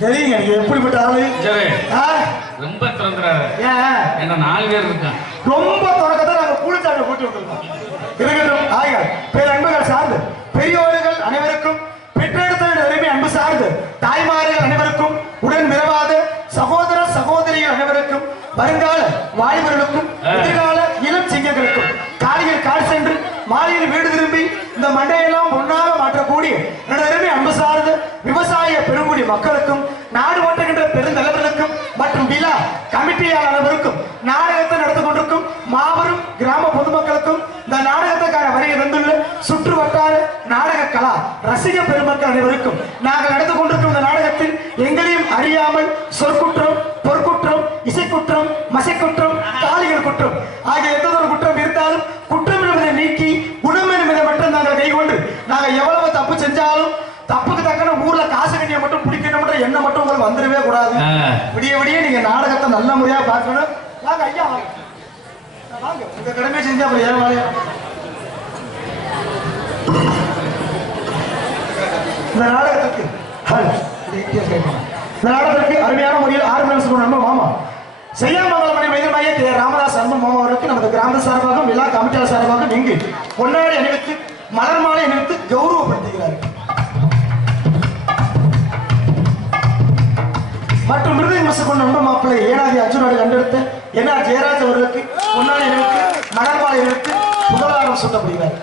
தெரியுங்க நீங்க எப்படிப்பட்ட ஆளு? ரொம்ப திறந்துறாரு ஏன் என்ன நாலு பேர் இருக்கான் ரொம்ப தொடக்கத்தை நாங்க கூலிச்சாட்டை போட்டு விட்டுருக்கோம் இருக்கட்டும் ஆக பேர் கமிட்டியாளர் அனைவருக்கும் நாடகத்தை நடத்தி கொண்டிருக்கும் மாபெரும் கிராம பொதுமக்களுக்கும் இந்த நாடகத்துக்கான வருகை வந்துள்ள சுற்று வட்டார நாடக கலா ரசிக பெருமக்கள் அனைவருக்கும் நாங்கள் நடந்து கொண்டிருக்கும் இந்த நாடகத்தில் எங்களையும் அறியாமல் சொற்குற்றம் பொற்குற்றம் இசைக்குற்றம் மசைக்குற்றம் காலிகள் குற்றம். வந்துடவே கூடாது. விடிய விடிய நீங்க நாடகத்தை நல்ல முறையா பார்க்கணும். வாங்க ஐயா. வாங்க. உங்க கடமை செஞ்சு அப்புறம் ஏன் இந்த நாடகத்துக்கு. இந்த நாடகத்திற்கு அருமையான முறையில் ஆறு சொல்லுவோம் நம்ம மாமா. செய்யாமங்கலம் மணி மைதர் மைய கே. ராமதாஸ் அன்பு மாமா அவருக்கு நமது கிராம சார்பாக விழா கமிட்டியாளர் சார்பாக இங்கு பொன்னாடி அணிவித்து மலர் மாலை அணிவித்து கௌரவப்படுத்துகிறார்கள் மற்றும் மிருதங்க மசக்கொண்ட நம்ப மாப்பிள்ளை ஏனாதி அர்ஜுனோடு கண்டெடுத்த என்ன ஜெயராஜ் அவர்களுக்கு பொன்னாடி அணிவித்து புகழாரம் சூட்டப்படுகிறார்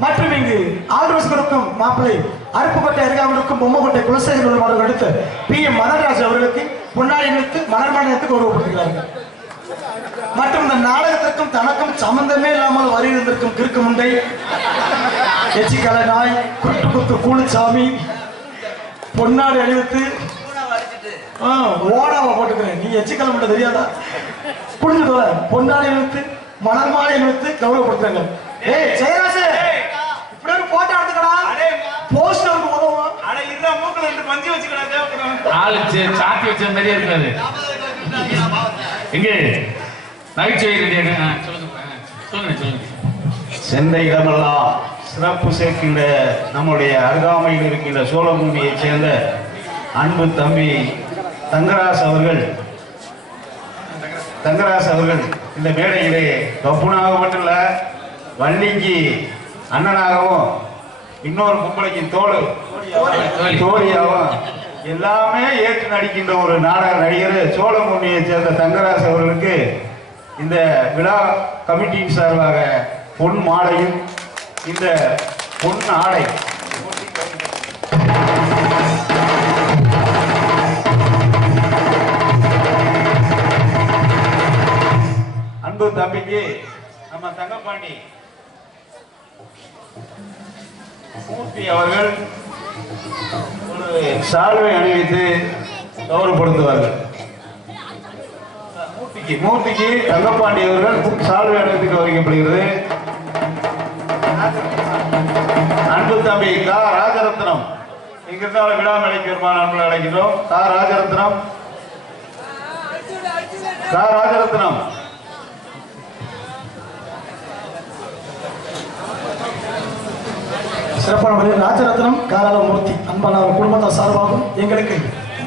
மற்றும் இங்கு ஆல்ரோஸ் கொடுக்கும் மாப்பிள்ளை அருப்புக்கோட்டை அருகாமலுக்கும் பொம்மக்கோட்டை குலசேகர் அவர்கள் அடுத்து பி எம் மதன்ராஜ் அவர்களுக்கு பொன்னாடி அணிவித்து மலர்மாலை மற்றும் இந்த நாடகத்திற்கும் தனக்கும் சம்பந்தமே இல்லாமல் வரி இருந்திருக்கும் கிறுக்கு முண்டை எச்சிக்கலை நாய் குட்டு குத்து கூலிச்சாமி பொன்னாடி அணிவித்து ஆ, ஓடாவ போட்டுக்கிறேன். நீ எச்சிக்கலை மட்டும் தெரியாதா? புரிஞ்சு தோல பொன்னாடி அணிவித்து மலர் மாலை அணிவித்து கௌரவப்படுத்துறாங்க. ஏய் ஜெயராஜ்! இப்படி ஒரு போட்டோ எடுத்துக்கடா. போஸ்டருக்கு உதவும்? ஆளு சே- சாத்தி வச்ச மாதிரியே இருக்காது எங்க? நகைச்சுவை ரெடியாக சொல்லுங்க சொல்லுங்க சொல்லுங்க. சென்ற இடமெல்லாம் சிறப்பு சேர்க்கின்ற நம்முடைய அருகாமையில் இருக்கின்ற சோழபூமியைச் சேர்ந்த அன்பு தம்பி தங்கராஜ் அவர்கள். தங்கராஜ் அவர்கள் இந்த மேடையிலே கப்புனாக மட்டும் இல்ல வள்ளிக்கு அண்ணனாகவும் இன்னொரு கும்பலைக்கு தோல் தோழியாகவும் எல்லாமே ஏற்று நடிக்கின்ற ஒரு நாடக நடிகர் சோழமுனியை சேர்ந்த தங்கராஜ் அவர்களுக்கு இந்த விழா கமிட்டியின் சார்பாக பொன் மாலையும் இந்த பொன் ஆடை அன்பு தம்பிக்கு நம்ம தங்கப்பாண்டி. மூர்த்தி அவர்கள் ஒரு சால்வை அணிவித்து கௌரவப்படுத்துவார்கள். மூர்த்திக்கு மூர்த்திக்கு தங்கப்பாண்டி அவர்கள் சால்வை அணிவித்து கௌரவிக்கப்படுகிறது. அன்பு தம்பி கா. ராஜரத்னம். இங்கிருந்து அவர் விழா அன்பு வருமான அழைக்கிறோம் கா. ராஜரத்னம். கா. ராஜரத்னம். சிறப்பான முறையில் ராஜரத்னம் காலாலமூர்த்தி அன்பான அவர் குடும்பத்தார் சார்பாகவும் எங்களுக்கு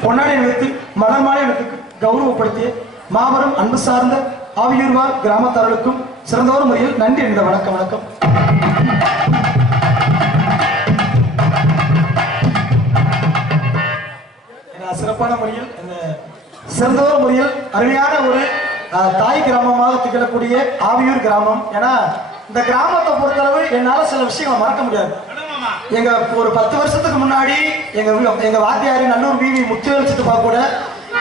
பொன்னாடி நிறுத்தி மலர்மாலை இடத்துக்கு கௌரவப்படுத்திய மாபெரும் அன்பு சார்ந்த ஆவியூர்வார் கிராமத்தார்களுக்கும் சிறந்தோர் முறையில் நன்றி என்ற வணக்கம் வணக்கம். ஏன்னா, சிறப்பான முறையில் இந்த சிறந்தோர் முறையில் அருமையான ஒரு தாய் கிராமமாக திகழக்கூடிய ஆவியூர் கிராமம். ஏன்னா இந்த கிராமத்தை பொறுத்தளவு என்னால் சில விஷயங்களை மறக்க முடியாது. எங்க ஒரு பத்து வருஷத்துக்கு முன்னாடி எங்க எங்க வாத்தியாரி நல்லூர் விவி முத்துவேல் சித்தப்பா கூட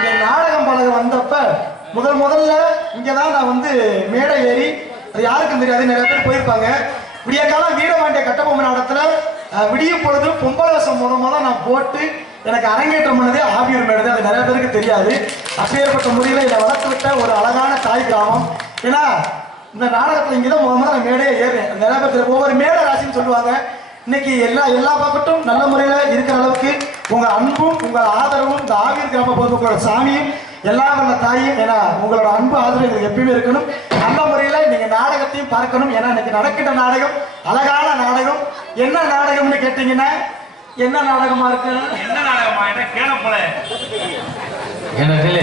என் நாடகம் பழக வந்தப்ப முதல் முதல்ல இங்கதான் நான் வந்து மேடை ஏறி அது யாருக்கும் தெரியாது நிறைய பேர் போயிருப்பாங்க. விடிய காலம் வீரபாண்டிய கட்டபொம்மன் நாடகத்துல விடிய பொழுது பொம்பளை மூலமா தான் நான் போட்டு எனக்கு அரங்கேற்றம் பண்ணதே ஆவியூர் மேடை அது நிறைய பேருக்கு தெரியாது. அப்பேற்பட்ட முறையில் இதை வளர்த்து விட்ட ஒரு அழகான தாய் கிராமம். ஏன்னா இந்த நாடகத்தில் இங்கே தான் முதல்ல நான் மேடையே ஏறுறேன் நிறைய பேர் ஒவ்வொரு மேடை ராசின்னு சொல்லுவாங்க. இன்னைக்கு எல்லா எல்லா பக்கட்டும் நல்ல முறையில இருக்கிற அளவுக்கு உங்க அன்பும் உங்க ஆதரவும் இந்த ஆவியர் கிராம பொதுமக்களோட சாமியும் எல்லா வல்ல தாயும் ஏன்னா உங்களோட அன்பு ஆதரவு எங்களுக்கு எப்பயுமே இருக்கணும். நல்ல முறையில நீங்க நாடகத்தையும் பார்க்கணும். ஏன்னா இன்னைக்கு நடக்கின்ற நாடகம் அழகான நாடகம். என்ன நாடகம்னு கேட்டீங்கன்னா என்ன நாடகமா இருக்கு? என்ன நாடகமா? என்ன கேன போல. எனக்கு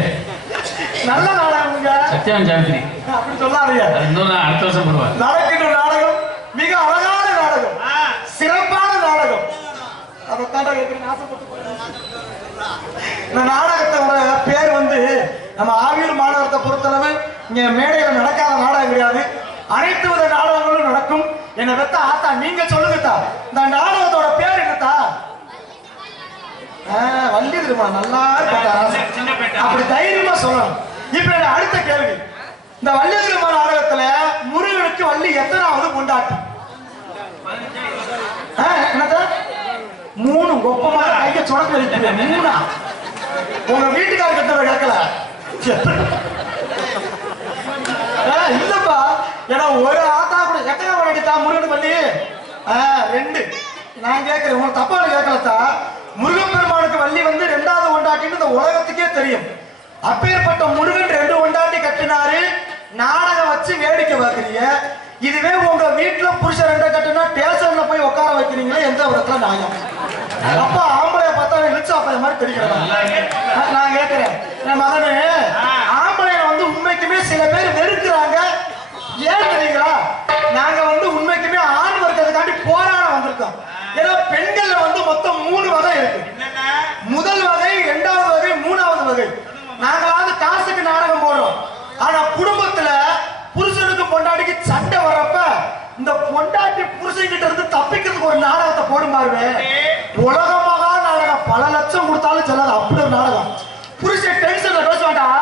நல்ல நாடகம்ங்க. சத்யம் ஜாந்திரி அப்படி சொல்லாதீங்க. இன்னொரு அடுத்த வருஷம் போடுவார். நடக்கின்ற நாடகம் மிக அழகான நாடகம் சிறப்பான நாடகம் அதைத்தான் கேட்கறேன் ஆசைப்பட்டு நாடகத்தோட பேர் வந்து நம்ம ஆவியூர் மாநகரத்தை பொறுத்தளவு இங்க மேடையில நடக்காத நாடகம் கிடையாது. அனைத்து வித நாடகங்களும் நடக்கும். என்ன வெத்த ஆத்தா நீங்க சொல்லுங்கத்தா இந்த நாடகத்தோட பேர் என்னத்தா வள்ளி திருமணம். நல்லா இருக்கா அப்படி தைரியமா சொல்லணும். இப்ப அடுத்த கேள்வி. இந்த வள்ளி திருமண நாடகத்துல முருகனுக்கு வள்ளி எத்தனாவது கொண்டாட்டம் மூணு ஒப்பமா கைய சுடக்க வைக்கிறீங்க மூணா உங்க வீட்டுக்கார கிட்ட கேட்கல. ஆ, இல்லப்பா. ஏன்னா ஒரு ஆத்தா கூட எத்தனை வரைக்கும் தான் முருகனுக்கு வள்ளி ஆ, ரெண்டு. நான் கேட்கிறேன். உங்களுக்கு தப்பா கேட்கலத்தா முருகன் பெருமானுக்கு வள்ளி வந்து ரெண்டாவது ஒண்டாட்டின்னு இந்த உலகத்துக்கே தெரியும். அப்பேற்பட்ட முருகன் ரெண்டு ஒண்டாட்டி கட்டினாரு. நாடகம் வச்சு வேடிக்கை பார்க்குறீங்க. இதுவே உங்க வீட்டுல புருஷன் ரெண்டை கட்டுனா ஸ்டேஷன்ல போய் உட்கார வைக்கிறீங்களே எந்த விதத்துல நியாயம்? அப்ப ஆம்பளைய பார்த்தா இழுச்சா பையன் மாதிரி தெரிகிறதா? நான் கேட்கிறேன் என் மகனே ஆம்பளைய வந்து உண்மைக்குமே சில பேர் வெறுக்கிறாங்க. ஏன் தெரியுங்களா? நாங்க வந்து உண்மைக்குமே ஆண் வர்க்கத்துக்காண்டி போராட வந்திருக்கோம். ஏன்னா பெண்கள்ல வந்து மொத்தம் மூணு வகை இருக்கு. முதல் வகை இரண்டாவது வகை மூணாவது வகை. நாங்களாவது காசுக்கு நாடகம் போடுறோம். ஆனா குடும்பத்துல புருஷனுக்கு பொண்டாட்டிக்கு சண்டை வரப்ப இந்த பொண்டாட்டி புருஷன் கிட்ட இருந்து தப்பிக்கிறதுக்கு ஒரு நாடகத்தை போடும் பாருங்க. உலக மகா நாடகம் பல லட்சம் கொடுத்தாலும் செல்லாது. அப்படி ஒரு நாடகம். புருஷன் டென்ஷன்ல பேச வேண்டாம்.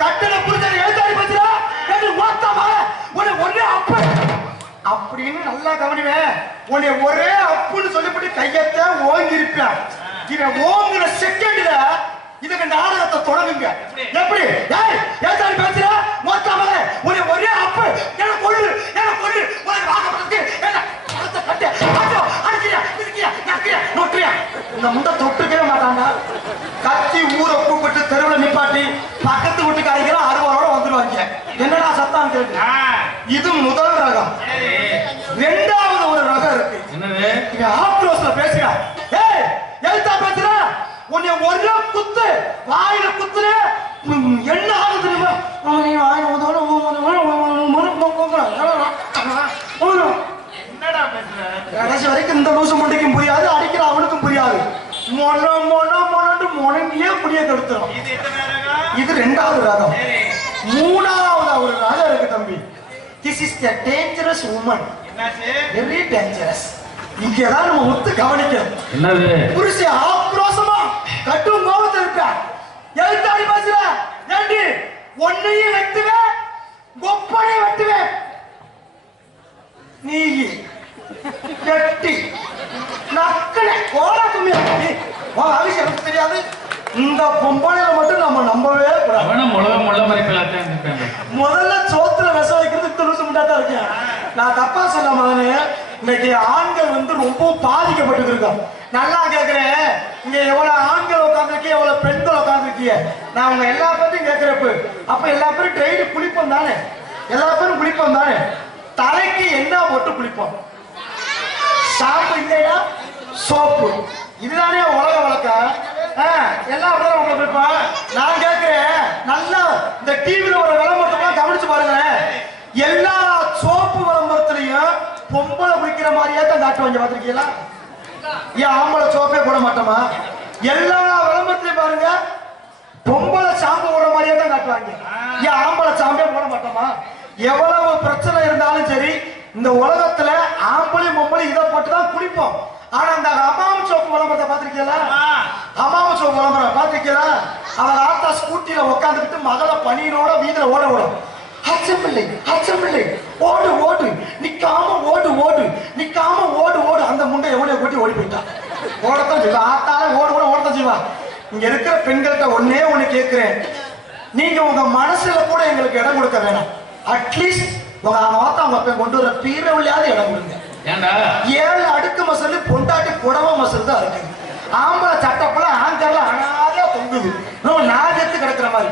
கட்டின புருஷன் எழுத்தாடி பேசுறா உன்னை ஒரே அப்ப. அப்படின்னு நல்லா கவனிவேன். உன்னை ஒரே அப்புன்னு சொல்லிவிட்டு கையத்தை ஓங்கி இருப்பேன் இவன் ஓங்குற செகண்ட்ல இதுக்கு நாடகத்தை தொடங்குங்க. இந்த முண்டை தொட்டுக்கவே மாட்டாங்க. கத்தி ஊரை கூப்பிட்டு தெருவில் நிப்பாட்டி பக்கத்து வீட்டுக்காரிகளும் அறுவாரோட வந்துருவாங்க. என்னடா சத்தம் கேட்டு இது முதல் ரகம். ரெண்டாவது ஒரு ரகம் இருக்கு. இவன் ஆக்ரோஸ்ல பேசுறா. ஏய் எழுத்தா பேசுற? உன்னை ஒரே குத்து வாயில குத்துற மொன மொன மொனண்டு மொனங்கியே புரிய கெடுத்துரும். இது எத்தனை நேரம் இது ரெண்டாவது ரகம். மூணாவது ஒரு ரகம் இருக்கு தம்பி. This is the dangerous woman என்னாச்சு? வெரி டேஞ்சரஸ் இங்கதான் நம்ம ஒத்து கவனிக்கணும். என்னது? புருஷ ஆக்ரோஷமா கட்டும் கோபத்தில் இருக்க எழுத்தாடி பேசுற. ஏண்டி? ஒன்னையும் வெட்டுவேன் கொப்பனையும் வெட்டுவேன் நீ வெட்டி நக்கலை கோலா கும்மி உன் அவிஷயம் எனக்கு தெரியாது? இந்த பொம்பளையில மட்டும் நம்ம நம்பவே கூடாது. முதல்ல சோத்துல விஷம் வைக்கிறது துணுசு முட்டா தான் இருக்கேன். நான் தப்பா சொல்ல மகனே இன்னைக்கு ஆண்கள் வந்து ரொம்ப பாதிக்கப்பட்டு இருக்கோம் நல்லா கேக்குறேன். இங்க எவ்வளவு ஆண்கள் உட்காந்துருக்கீங்க எவ்வளவு பெண்கள் உட்காந்துருக்கீங்க நான் உங்க எல்லா பேர்த்தையும் கேட்கிறப்ப அப்ப எல்லா பேரும் டெய்லி குளிப்போம் தானே? எல்லா பேரும் குளிப்போம் தானே? தலைக்கு என்ன போட்டு குளிப்போம். ஷாம்பு இல்லையா சோப்பு. இதுதானே உலக வழக்கம். ஆ, எல்லாம் அப்படிதான் உங்களுக்கு இருப்பான் நான் கேட்கிறேன் நல்லா இந்த டிவியில ஒரு விளம்பரத்தெல்லாம் கவனிச்சு பாருங்களேன். எல்லா சோப்பு விளம்பரத்திலையும் பொம்பளை குளிக்கிற மாதிரியே தான் காட்டுவாங்க பாத்திருக்கீங்களா ஏன் ஆம்பளை சோப்பே போட மாட்டோமா? எல்லா விளம்பரத்திலையும் பாருங்க பொம்பளை சாம்பு போட மாதிரியே தான் காட்டுவாங்க. ஏன் ஆம்பளை சாம்பே போட மாட்டோமா? எவ்வளவு பிரச்சனை இருந்தாலும் சரி இந்த உலகத்துல போட்டு தான் குளிப்போம் ஆனா அந்த அமாம் சோப்பு விளம்பரத்தை பார்த்திருக்கீங்களா? அமாம் சோப்பு விளம்பரம் பார்த்திருக்கீங்களா? அவர் ஆத்தா ஸ்கூட்டில உட்காந்துக்கிட்டு மகளை பனியனோட வீதியில ஓட விடும். அச்சமில்லை அச்சமில்லை ஓடு ஓடு. நிக்காம ஓடு ஓடு. நிக்காம ஓடு ஓடு. அந்த முண்டை எவ்வளவு கொட்டி ஓடி போயிட்டான். ஓடத்தான் செய்வா. ஆத்தால ஓடு ஓட ஓடத்தான் செய்வா. இங்க இருக்கிற பெண்கள்கிட்ட ஒன்னே ஒண்ணு கேட்கிறேன் நீங்க உங்க மனசுல கூட எங்களுக்கு இடம் கொடுக்க வேணாம். அட்லீஸ்ட் உங்க மாத்தா உங்க கொண்டு வர பீரவில்லாத இடம் கொடுங்க. ஏன்டா ஏழு அடுக்கு மசல் பொண்டாட்டி புடவை மசல் தான் இருக்கு. ஆம்பளை சட்டப்பல ஆங்கர்ல அனாதையா தொங்குது. நம்ம நாகத்து கிடக்குற மாதிரி.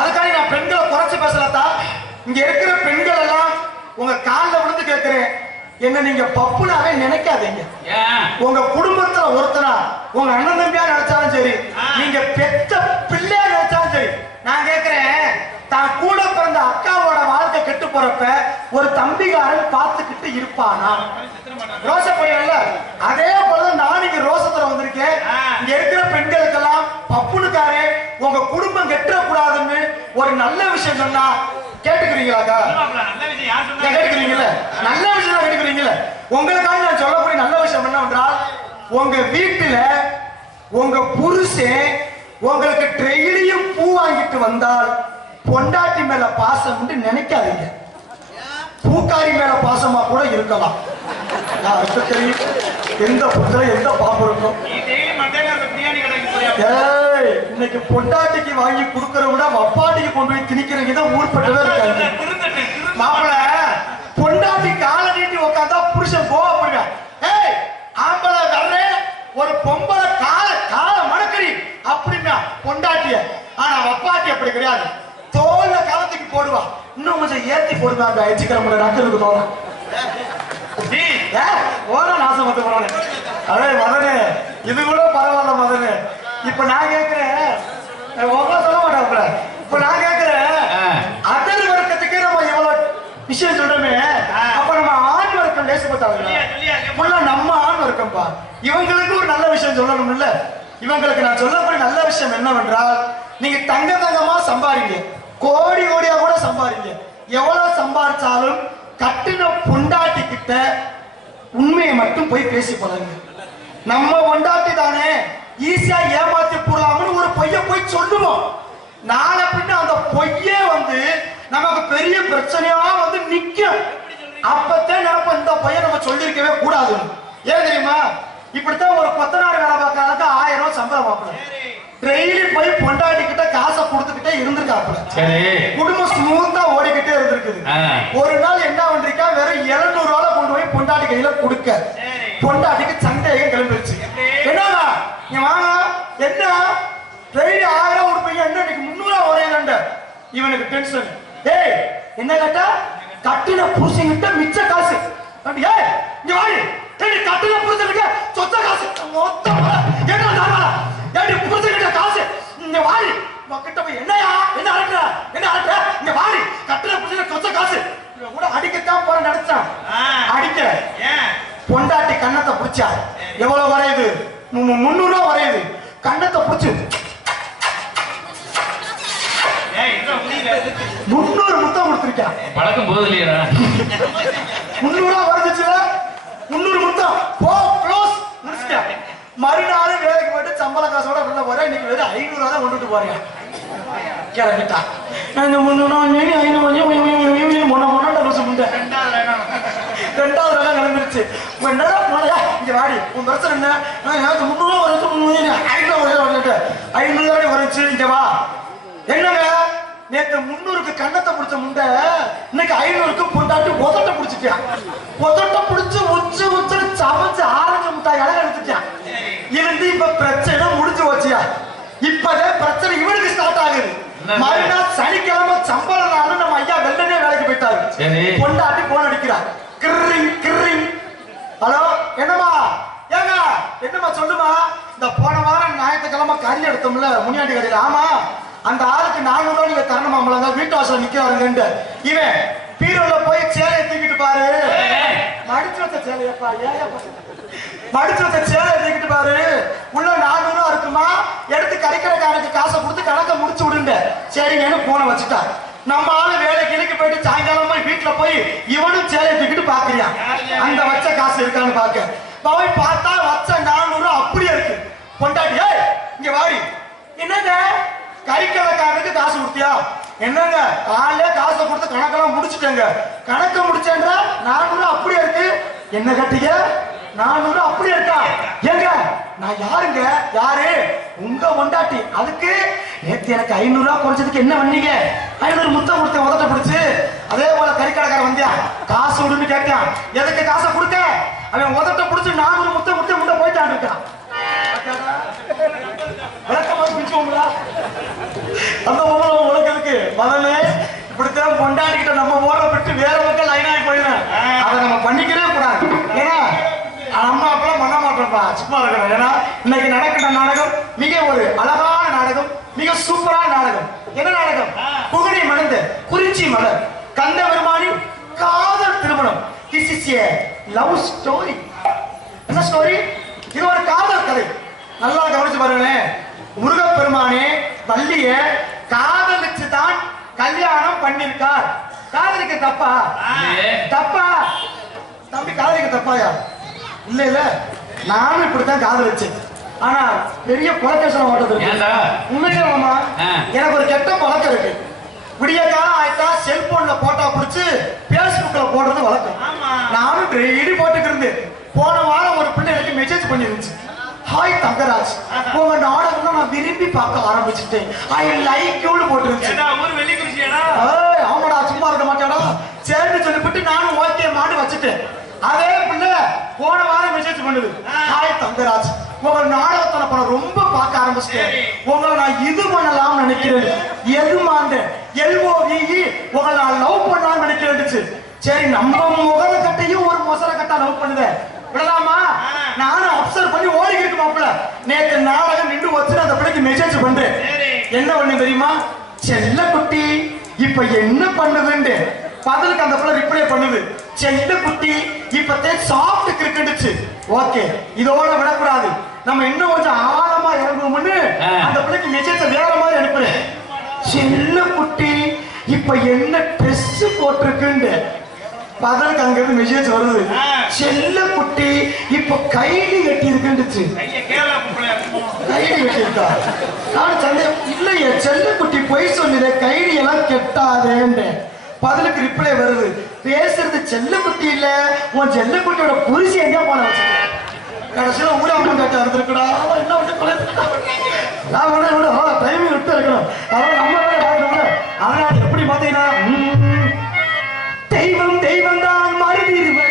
அதுக்காக நான் பெண்களை குறைச்சு பேசலத்தா? இங்க இருக்கிற பெண்கள் எல்லாம் உங்க கால்ல விழுந்து கேட்கிறேன் என்ன நீங்க பப்புனாவே நினைக்காதீங்க. உங்க குடும்பத்துல ஒருத்தனா உங்க அண்ணன் தம்பியா நினைச்சாலும் சரி நீங்க பெத்த பிள்ளையா நினைச்சாலும் சரி நான் கேக்குறேன். தான் கூட பிறந்த அக்காவோட வாழ்க்கை கெட்டு போறப்ப ஒரு தம்பிகாரன் பார்த்துக்கிட்டு இருப்பானா? ரோசப்படுறல அதே போல நான் இங்க ரோசத்துல வந்திருக்கேன். இங்க இருக்கிற பெண்களுக்கெல்லாம் பப்புனுக்காரே உங்க குடும்பம் கெட்டுற கூடாதுன்னு ஒரு நல்ல விஷயம் சொன்னா கேட்டுக்கிறீங்களாக்கா கேட்கிறீங்கல்ல நல்ல விஷயம் தான் கேட்கிறீங்கல்ல உங்களுக்காக நான் சொல்லக்கூடிய நல்ல விஷயம் என்னவென்றால் உங்க வீட்டுல உங்க புருஷன் உங்களுக்கு டெய்லியும் பூ வாங்கிட்டு வந்தால் பொண்டாட்டி மேல பாசம் நினைக்காதீங்க. பூக்காரி மேல பாசமா கூட இருக்கலாம். தெரியும். எந்த புத்திர எந்த பாம்பு இருக்கும்? இன்னைக்கு பொண்டாட்டிக்கு வாங்கி கொடுக்கற விட வப்பாட்டிக்கு கொண்டு போய் திணிக்கிறவங்க தான் ஊர்பட்டவே இருக்காங்க. திருந்தட்டு மாப்பிள பொண்டாட்டி காலை நீட்டி உட்காந்தா புருஷன் கோவப்படுவேன் ஏய் ஆம்பளை வர்றேன் ஒரு பொம்பளை கால கால மடக்கறி அப்படின்னா பொண்டாட்டிய. ஆனா வப்பாட்டி அப்படி கிடையாது. தோல்ல காலத்துக்கு போடுவா. இன்னும் கொஞ்சம் ஏத்தி போடுவா அந்த எச்சிக்கிழமை நக்கலுக்கு ஏ ஓட நாசம் வந்து போறானே. அடே மதனே இது கூட பரவாயில்ல மதனே. இப்ப நான் கேக்குறேன். உங்க சொல்ல மாட்டாப்ல இப்ப நான் கேக்குறேன். அதர் வர்க்கத்துக்கே நம்ம இவ்வளவு விஷயம் சொல்றோமே அப்ப நம்ம ஆண் வர்க்கம் சொல்லியா, ஃபுல்லா நம்ம ஆண் வர்க்கம்பா. இவங்களுக்கு ஒரு நல்ல விஷயம் சொல்லணும்ல. இவங்களுக்கு நான் சொல்லக்கூடிய நல்ல விஷயம் என்னவென்றால் நீங்க தங்க தங்கமா சம்பாதிங்க. கோடி கோடியா கூட சம்பாதிங்க எவ்வளவு சம்பாதிச்சாலும் கட்டின பொண்டாட்டி கிட்ட உண்மையை மட்டும் போய் பேசி பழகுங்க நம்ம பொண்டாட்டி தானே ஈஸியா ஏமாத்தி போடலாம்னு ஒரு பொய்ய போய் சொல்லுவோம். நாளை பின்ன அந்த பொய்யே வந்து நமக்கு பெரிய பிரச்சனையா வந்து நிக்கும். அப்பத்தான் நினைப்போம் இந்த பையன் நம்ம சொல்லியிருக்கவே கூடாது ஏன் தெரியுமா? இப்படித்தான் ஒரு கொத்தனார் வேலை பார்க்கறதுக்கு ஆயிரம் ரூபாய் சம்பளம் பார்ப்பேன் டெய்லி போய் பொண்டாட்டி கிட்ட காசை கொடுத்துக்கிட்டே இருந்திருக்காப்புல. சரி. குடும்பம் ஸ்மூத்தா ஓடிக்கிட்டே இருந்திருக்குது. ஒரு நாள் என்ன பண்றீங்க? வெறும் 700 ரூபாய் கொண்டு போய் பொண்டாட்டி கையில கொடுக்க. பொண்டாட்டிக்கு சந்தேகம் கிளம்பிருச்சு. என்னங்க நீங்க வாங்க. என்ன? டெய்லி ஆயிரம் கொடுப்பீங்க. என்ன இன்னைக்கு முன்னூறு உரையலண்ட இவனுக்கு டென்ஷன் ஏய் என்ன கேட்டா? கட்டின புருஷன்கிட்ட மிச்ச காசு. ஏய் இங்க வாடி. கட்டின புருஷன்கிட்ட சொத்த காசு. மொத்தம். ஏடி புருஷன்கிட்ட காசு. இங்க வாடி. உன்கிட்ட போய் என்னையா? என்ன அழகுற என்ன அழகுற இங்க வாடி. கட்டின புருஷன் சொத்த காசு. இவன் கூட அடிக்கத்தான் போற. அடிக்கல. ஏன்? பொண்டாட்டி கண்ணத்தை பிடிச்சா? எவ்வளவு வரையுது? மு- மு- முந்நூறு ரூபா வரையுது. கண்ணத்தை பிடிச்சு. ஏய் இன்னும் முடியல. முந்நூறு முத்தம் கொடுத்துருக்கான் பழக்கம் போகுது இல்லையா முந்நூறு ரூபா வருதுச்சுல முந்நூறு முத்தம். போ க்ளோஸ் முடிச்சிட்டேன். மறுநாள் வேலைக்கு போயிட்டு சம்பள காசோட உள்ள போறேன். இன்னைக்கு வெறும் ஐநூறு ரூபா தான் கொண்டுட்டு போறேன். கிளம்பிட்டான் ரூபா வாங்கி ஐநூறு உய் மொன்ன மொன்னட்ட லூசு முண்டை. ரெண்டாவது ரகம் கிளம்பிருச்சு உன் நேரம் போலையா இங்க வாடி உன் பிரச்சனை என்ன நான் எனக்கு முந்நூறு வருது முந்நூறு ஐநூறு வருது வந்துட்டு ஐநூறு ரூபாய் வருச்சு இங்க வா என்னங்க நேத்து முந்நூறுக்கு கண்ணத்தை பிடிச்ச முண்டை இன்னைக்கு ஐநூறுக்கு பொண்டாட்டி உதட்ட பிடிச்சிட்டான் உதட்ட பிடிச்சு உச்சு உச்சு சமைச்சு ஆரஞ்சு முட்டாய் அழக எடுத்துட்டான் இருந்து இப்ப பிரச்சனை முடிஞ்சு வச்சியா இப்பதே பிரச்சனை இவனுக்கு ஸ்டார்ட் ஆகுது என்ன? மறுநாள் சனிக்கிழமை சம்பள நாள் நம்ம ஐயா வெள்ளனே வேலைக்கு போயிட்டாரு சரி. பொண்டாட்டி போன் அடிக்கிறா. கிர்ரிங் கிர்ரிங். ஹலோ என்னம்மா? ஏங்க என்னம்மா சொல்லுமா? இந்த போன வாரம் ஞாயிற்றுக்கிழமை கறி எடுத்தோம்ல முனியாண்டி கடையில். ஆமா அந்த ஆளுக்கு நானூறு ரூபாய் நீங்க தரணுமாம்ல வீட்டு வாசல் நிக்கிறாருங்கன்ட்டு. இவன் பீரோல போய் சேலையை தூக்கிட்டு பாரு. மடிச்சு வச்ச சேலையப்பா ஏன் மடிச்சு வச்ச சேலையை தூக்கிட்டு பாரு. உள்ள நானூறு ரூபா இருக்குமா? எடுத்து கறிக்கடைக்காரனுக்கு காசை கொடுத்து கணக்கை முடிச்சு விடுங்க சரிங்கன்னு போன வச்சுட்டா. நம்ம ஆளு வேலைக்கு இழுக்கு போயிட்டு சாயங்காலம் போய் வீட்டுல போய் இவனும் சேலையை தூக்கிட்டு பாக்குறியான் அந்த வச்ச காசு இருக்கான்னு பாக்க. போய் பார்த்தா வச்ச நானூறு அப்படியே இருக்கு. ஏய் இங்க வாடி. என்னங்க? கறிக்கடைக்காரனுக்கு காசு கொடுத்தியா? என்னங்க? காலையில காசை கொடுத்து கணக்கெல்லாம் முடிச்சுட்டேங்க. கணக்க முடிச்சேன்ற நானூறு அப்படியே இருக்கு. என்ன கட்டிங்க நானூறு அப்படியே இருக்கா? ஏங்க நான் யாருங்க? யாரு? உங்க பொண்டாட்டி. அதுக்கு நேற்று எனக்கு ஐநூறு ரூபா குறைச்சதுக்கு என்ன பண்ணீங்க? ஐநூறு முத்தம் கொடுத்தேன் உதட்ட பிடிச்சு. அதே போல கறிக்கடைக்காரன் வந்தியா? காசு விடுன்னு கேட்டான். எதுக்கு காசை கொடுக்க? அவன் உதட்ட பிடிச்சு நானூறு முத்தம் கொடுத்து முட்டை போயிட்டான் இருக்கான். விளக்கமா பிடிச்சோங்களா அந்த உணவு உனக்கு இருக்கு மதமே இப்படித்தான் கொண்டாடிக்கிட்டு சும்மா ஏன்னா இன்னைக்கு நடக்கிற நாடகம் மிக ஒரு அழகான நாடகம் மிக சூப்பரான நாடகம். என்ன நாடகம்? புகழை மணந்த குறிச்சி மலர். கந்த பெருமானின் காதல் திருமணம். This is a love story என்ன ஸ்டோரி இது ஒரு காதல் கதை. நல்லா கவனிச்சு பாருங்களேன். முருகப்பெருமானே வள்ளிய காதலிச்சு தான் கல்யாணம் பண்ணிருக்கார். காதலிக்க தப்பா. தப்பா? தம்பி காதலிக்க தப்பாயா? இல்ல இல்ல. நானும் இப்படித்தான் காதலிச்சேன் ஆனா பெரிய புலக்கேசன ஓட்டது ஏன்டா? உண்மையிலே மாமா ஆ. எனக்கு ஒரு கெட்ட பழக்கம் இருக்கு. விடிய காலம் ஆயிட்டா செல்போன்ல போட்டோ பிடிச்சு பேஸ்புக்ல போடுறது வழக்கம். ஆமா. நானும் டெய்லி போட்டுட்டு இருந்தேன். போன வாரம் ஒரு பிள்ளை எனக்கு மெசேஜ் பண்ணிருந்துச்சு. ஹாய் தங்கராஜ். உங்க நாடகம் நான் விரும்பி பார்க்க ஆரம்பிச்சுட்டேன். ஐ லைக் யூன்னு போட்டுருந்துச்சு. ஆமாடா சும்மா இருக்க மாட்டாடா சரின்னு சொல்லிவிட்டு நானும் ஓகே மாட்டு வச்சுட்டேன். அதே பிள்ளை போன வாரம் மெசேஜ் பண்ணுது. ஹாய் தங்கராஜ். உங்க நாடகத்தை நான் ரொம்ப பார்க்க ஆரம்பிச்சிட்டேன். உங்களை நான் இது பண்ணலாம்னு நினைக்கிறேன். எது மாண்டேன் எல்ஓவிஇ உங்களை நான் லவ் பண்ணலாம்னு நினைக்கிறேன் சரி நம்ம முகர கட்டையும் ஒரு மொசர கட்டா லவ் பண்ணுதேன் விடலாமா? நானும் அப்சர்வ் பண்ணி ஓடி இருக்கு மாப்பிள்ள. நேத்து நாடகம் நின்று வச்சு அந்த பிள்ளைக்கு மெசேஜ் பண்றேன். என்ன பண்ணு தெரியுமா? செல்ல குட்டி இப்ப என்ன பண்ணுதுன்னு பதிலுக்கு அந்த பிள்ளை ரிப்ளை பண்ணுது. செல்ல குட்டி இப்பத்தே சாப்பிட்டு கிரிக்கெட்டுச்சு ஓகே இதோட விடக்கூடாது. நம்ம இன்னும் கொஞ்சம் ஆழமா இறங்குவோம்னு. அந்த பிள்ளைக்கு மெசேஜ் வேற மாதிரி அனுப்புறேன். செல்ல குட்டி இப்ப என்ன ட்ரெஸ் போட்டிருக்குன்னு பதிலுக்கு அங்க இருந்து மெசேஜ் வருது. செல்ல குட்டி இப்ப கைலி கட்டி பிள்ளையா கைடி வெட்டியிருக்கா நான் சந்தேகம். இல்லையே செல்லக்குட்டி பொய் சொல்லுதே கைடி எல்லாம் கெட்டாதேன்னு பதிலுக்கு ரிப்ளை வருது. பேசுறது செல்லக்குட்டி இல்ல. உன் செல்லக்குட்டியோட புரிசி எங்க போன வச்சுக்க கடைசியில ஊரா கேட்டா இருந்திருக்கடா அவன் என்ன விட்டு நான் விட டைமிங் விட்டு இருக்கணும் அவன் நம்ம அதனால எப்படி பாத்தீங்கன்னா தெய்வம் தெய்வம் தான் மறுதீர்வர்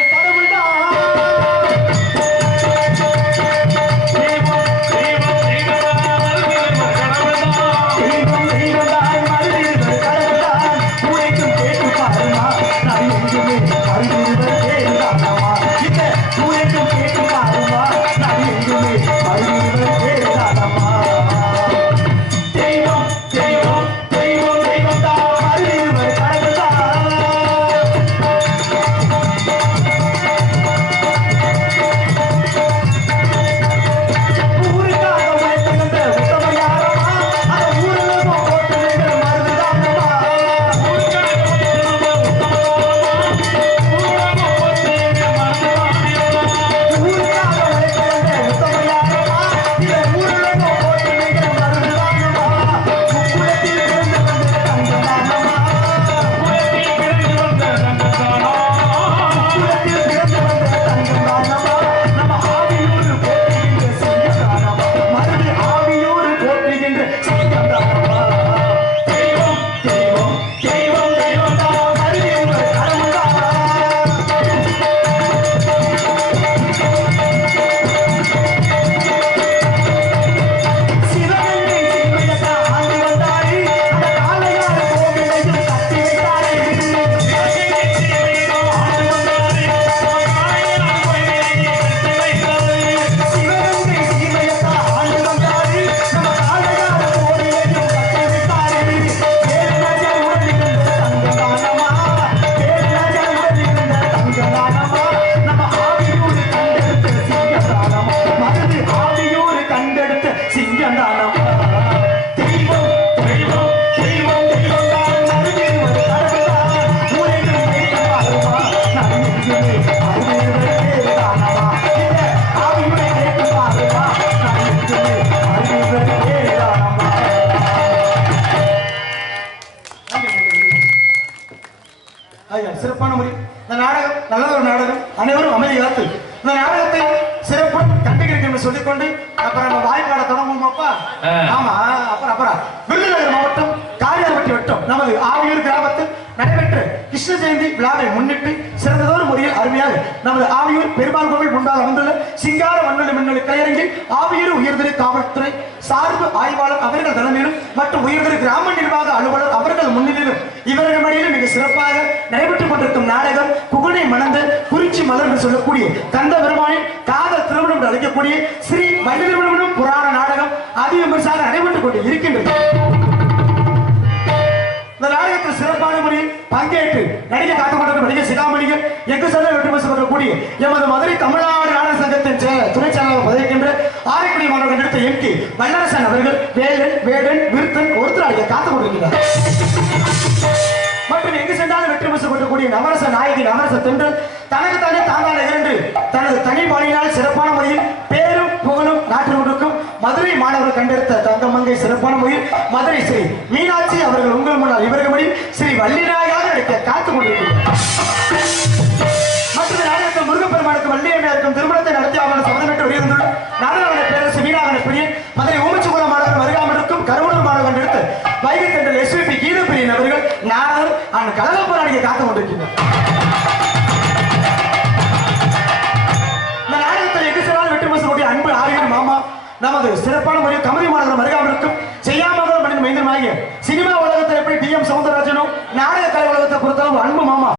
சிங்கார மண்ணொலி மின்னொலி கலையரங்கில் ஆவியூர் உயர்திரு காவல்துறை சார்பு ஆய்வாளர் அவர்கள் தலைமையிலும் மற்றும் உயர்திரு கிராம நிர்வாக அலுவலர் அவர்கள் முன்னிலையிலும். இவர்கள் மடியிலும் மிக சிறப்பாக நடைபெற்றுக் கொண்டிருக்கும் நாடகம் புகழை மணந்து குறிச்சி மலர் என்று சொல்லக்கூடிய கந்த பெருமானின் காதல் திருமணம் என்று அழைக்கக்கூடிய ஸ்ரீ வள்ளி புராண நாடகம் அதி நடைபெற்றுக் கொண்டு இருக்கின்றது. இந்த நாடகத்தில் சிறப்பான முறையில் பங்கேற்று நடிகை காக்கப்பட்ட நடிகை சிகாமணிகள் எங்கு செல்ல வெற்றி பெற்று கூடிய எமது மதுரை தமிழ்நாடு நாடக சங்கத்தின் துணை செயலாளர் பதவிக்கின்ற ஆரைக்குடி மாணவர்கள் எடுத்த எம் வல்லரசன் அவர்கள் வேலன் வேடன் விருத்தன் ஒருத்தர் நடிகை காத்துக் கொண்டிருக்கிறார் மற்றும் எங்கு சென்றாலும் வெற்றி பெற்று கொள்ளக்கூடிய நவரச நாயகி நவரச தென்றல் தனக்கு தானே தாங்கான இரண்டு தனது தனி பாணியினால் சிறப்பான முறையில் பேரும் புகழும் நாட்டில் கொண்டிருக்கும் சிறப்பாக மாணவர்கள் கண்டெடுத்த தங்கமங்கை சிறப்பான முறையில் மதுரை ஸ்ரீ மீனாட்சி அவர்கள் உங்கள் முன்னால் இவர்கள் முடி ஸ்ரீ வள்ளிநாயாக நடிக்க காத்துக் கொண்டிருக்கிறார். மற்றொரு நாடகத்தில் முருகப்பெருமானுக்கு வள்ளியம்மையாருக்கும் திருமணத்தை நடத்தி அவர்கள் சபதமிட்டு வெளியிருந்துள்ள நாடகவன பேரரசு வீணாகன பிரியன் மதுரை ஊமச்சுகுல மாணவர் வருகாமருக்கும் கருவூர் மாணவன் எடுத்து வைகை தென்றல் எஸ்விபி கீதப்பிரியன் அவர்கள் நாடகர் அந்த கலகப்போராடியை காத்துக் கொண்டிருக்கிறார். நமது சிறப்பான முறையில் கமதி மாநகரம் அருகாமல் இருக்கும். செய்யாமல் மனிதன் மைந்தனாகிய சினிமா உலகத்தில் எப்படி டி எம் சவுந்தரராஜனும் நாடக கலை உலகத்தை பொறுத்தளவு அன்பு மாமா.